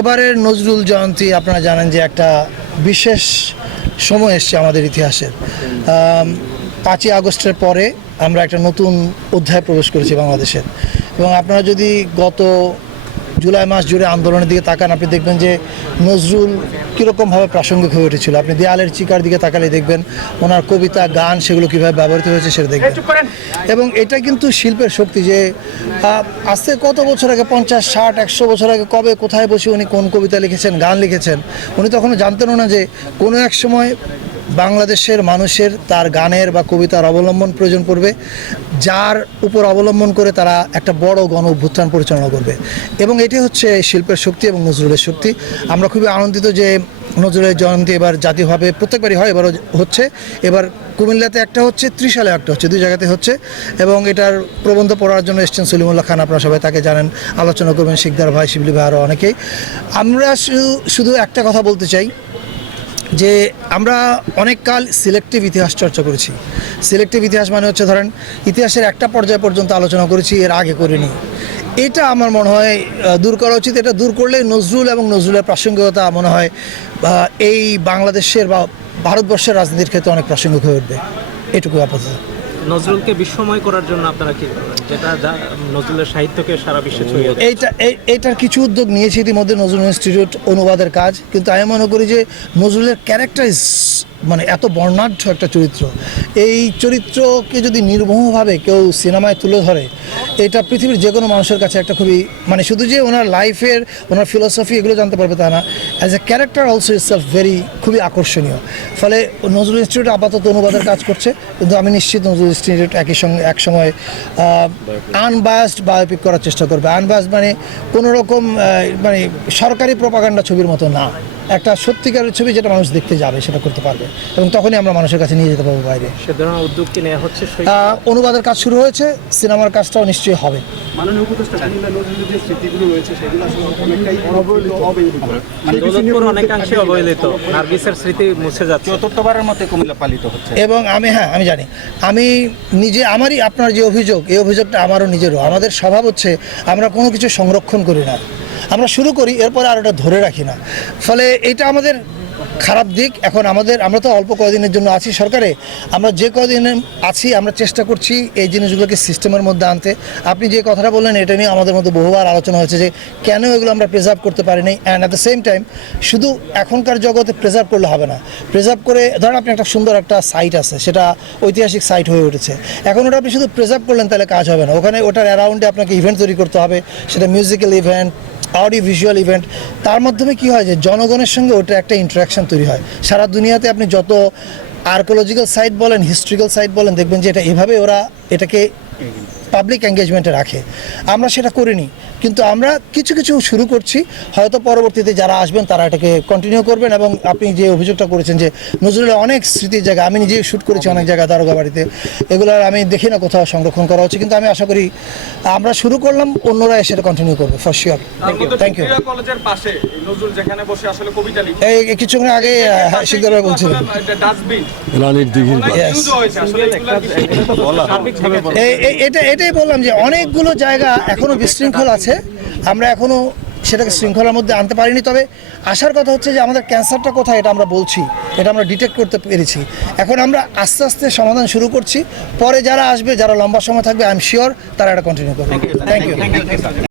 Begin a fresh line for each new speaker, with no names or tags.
এবারের নজরুল জয়ন্তী, আপনারা জানেন যে একটা বিশেষ সময় এসছে আমাদের ইতিহাসের পাঁচই আগস্টের পরে আমরা একটা নতুন অধ্যায় প্রবেশ করেছি বাংলাদেশের। এবং আপনারা যদি গত জুলাই মাস জুড়ে আন্দোলনের দিকে তাকান আপনি দেখবেন যে নজরুল কীরকমভাবে প্রাসঙ্গিক হয়ে উঠেছিল। আপনি দেয়ালের চিকার দিকে তাকালে দেখবেন ওনার কবিতা গান সেগুলো কীভাবে ব্যবহৃত হয়েছে সেটা দেখবেন। এবং এটা কিন্তু শিল্পের শক্তি যে আহ, আজ থেকে কত বছর আগে পঞ্চাশ ষাট একশো বছর আগে কবে কোথায় বসে উনি কোন কবিতা লিখেছেন গান লিখেছেন উনি তখনও জানতেনও না যে কোনো এক সময় বাংলাদেশের মানুষের তার গানের বা কবিতার অবলম্বন প্রয়োজন পড়বে, যার উপর অবলম্বন করে তারা একটা বড় গণ অভ্যুত্থান পরিচালনা করবে। এবং এটি হচ্ছে শিল্পের শক্তি এবং নজরুলের শক্তি। আমরা খুবই আনন্দিত যে নজরুলের জয়ন্তী এবার জাতীয়ভাবে প্রত্যেকবারই হয়, এবারও হচ্ছে। এবার কুমিল্লাতে একটা হচ্ছে ত্রিশালে একটা হচ্ছে, দুই জায়গাতে হচ্ছে। এবং এটার প্রবন্ধ পড়ার জন্য এসছেন সলিমুল্লাহ খান, আপনারা সবাই তাকে জানেন। আলোচনা করবেন শিকদার ভাই, শিবলি ভাই আরও অনেকেই। আমরা শুধু শুধু একটা কথা বলতে চাই। যে আমরা অনেক কাল সিলেক্টিভ ইতিহাস চর্চা করেছি। সিলেক্টিভ ইতিহাস মানে হচ্ছে ধরেন, ইতিহাসের একটা পর্যায় পর্যন্ত আলোচনা করেছি, এর আগে করিনি। এটা আমার মনে হয় দূর করা উচিত। এটা দূর করলে নজরুল এবং নজরুলের প্রাসঙ্গিকতা মনে হয় এই বাংলাদেশের বা ভারতবর্ষের রাজনীতির ক্ষেত্রে অনেক প্রাসঙ্গিক হয়ে উঠবে। এটুকু আপাতত।
নজরুলকে বিশ্বময় করার জন্য আপনারা কি যেটা নজরুলের সাহিত্যকে সারা বিশ্বে ছড়িয়ে
এইটা, এই- এইটার কিছু উদ্যোগ নিয়েছে ইতিমধ্যে নজরুল ইনস্টিটিউট অনুবাদের কাজ। কিন্তু আমি মনে করি যে নজরুলের ক্যারেক্টার মানে এত বর্ণাঢ্য একটা চরিত্র। এই চরিত্রকে যদি নির্মোহভাবে কেউ সিনেমায় তুলে ধরে, এটা পৃথিবীর যে কোনো মানুষের কাছে একটা খুবই মানে শুধু যে ওনার লাইফের, ওনার ফিলোসফি এগুলো জানতে পারবে তা না as a character also it's very খুবই আকর্ষণীয়। ফলে নজরুল ইনস্টিটিউট আপাতত অনুবাদের কাজ করছে, কিন্তু আমি নিশ্চিত নজরুল ইনস্টিটিউট একই সঙ্গে এক সময় আনবায়াসড বায়োপিক করার চেষ্টা করবে। আনবায়াসড মানে কোনো রকম মানে সরকারি প্রপাগান্ডা ছবির মতো না। একটা সত্যিকারের ছবি যেটা মানুষ দেখতে যাবে, সেটা করতে পারবে। এবং তখনই আমরা মানুষের কাছে নিয়ে যেতে পারব বাইরে।
সে ধরনের উদ্যোগ কি নেওয়া হচ্ছে
অনুবাদের কাজ শুরু হয়েছে সিনেমার কাজটাও নিশ্চয়ই হবে।
মাননীয় উপদেষ্টা কুমিল্লা নজরুলের যে স্মৃতিগুলো রয়েছে সেগুলো আসলে অনেকটাই অবহেলিত অবহেলিত
অনেকাংশে অবহেলিত। নার্গিসের স্মৃতি মুছে যাচ্ছে।
চতুর্থবারের মতো কুমিল্লা পালিত হচ্ছে।
এবং আমি হ্যাঁ আমি জানি। আমি নিজে আমারই আপনার যে অভিযোগ এই অভিযোগটা আমারও নিজেরও। আমাদের স্বভাব হচ্ছে আমরা কোনো কিছু সংরক্ষণ করি না। আমরা শুরু করি এরপরে আর ওটা ধরে রাখি না। ফলে এটা আমাদের খারাপ দিক, এখন আমাদের, আমরা তো অল্প কয়দিনের জন্য আছি সরকারে, আমরা যে কদিন আছি, আমরা চেষ্টা করছি এই জিনিসগুলোকে সিস্টেমের মধ্যে আনতে। আপনি যে কথাটা বললেন, এটা নিয়ে আমাদের মধ্যে বহুবার আলোচনা হয়েছে যে কেন এগুলো আমরা প্রিজার্ভ করতে পারিনি and at the same time শুধু এখনকার জগতে প্রিজার্ভ করলে হবে না। প্রিজার্ভ করে, ধরেন আপনি একটা সুন্দর একটা সাইট আছে, সেটা ঐতিহাসিক সাইট হয়ে উঠেছে। এখন ওটা আপনি শুধু প্রিজার্ভ করলেন, তাহলে কাজ হবে না। ওখানে ওটার অ্যারাউন্ডে আপনাকে ইভেন্ট তৈরি করতে হবে, সেটা musical event audio visual event তার মাধ্যমে কি হয় যে জনগণের সঙ্গে ওটা একটা ইন্টারাকশন তৈরি হয়। সারা দুনিয়াতে আপনি যত আর্কোলজিক্যাল সাইট বলেন হিস্ট্রিক্যাল সাইট বলেন, দেখবেন যে এটা এভাবে ওরা এটাকে পাবলিক এঙ্গেজমেন্টে রাখে। আমরা সেটা করিনি। কিন্তু আমরা কিছু কিছু শুরু করছি। হয়তো পরবর্তীতে যারা আসবেন তারা এটাকে কন্টিনিউ করবেন এবং আপনি যে অভিযোগটা করেছেন যে নজরুলের অনেক স্মৃতির জায়গা আমি নিজে শ্যুট করেছি অনেক জায়গায় দারোগা বাড়িতে এগুলোর আমি দেখি না কোথাও সংরক্ষণ করা হচ্ছে। কিন্তু আমি আশা করি আমরা শুরু করলাম অন্যরা এসে কন্টিনিউ করবে ফর শিওর থ্যাংক ইউ
কলেজের পাশে নজরুল যেখানে বসে আসলে কবিতা লিখে।
এই কিছুক্ষণ আগে শিকদার ভাই বলছিলেন।
ডাস্টবিন
রানীর দিঘির
এটা এটাই বললাম যে অনেকগুলো জায়গা এখনও বিশৃঙ্খল আছে। আমরা এখনও সেটাকে শৃঙ্খলার মধ্যে আনতে পারিনি। তবে আসার কথা হচ্ছে যে আমাদের ক্যান্সারটা কোথায় এটা আমরা বলছি এটা আমরা ডিটেক্ট করতে পেরেছি। এখন আমরা আস্তে আস্তে সমাধান শুরু করছি। পরে যারা আসবে যারা লম্বা সময় থাকবে আই এম শিওর তারা এটা কন্টিনিউ করবে। Thank you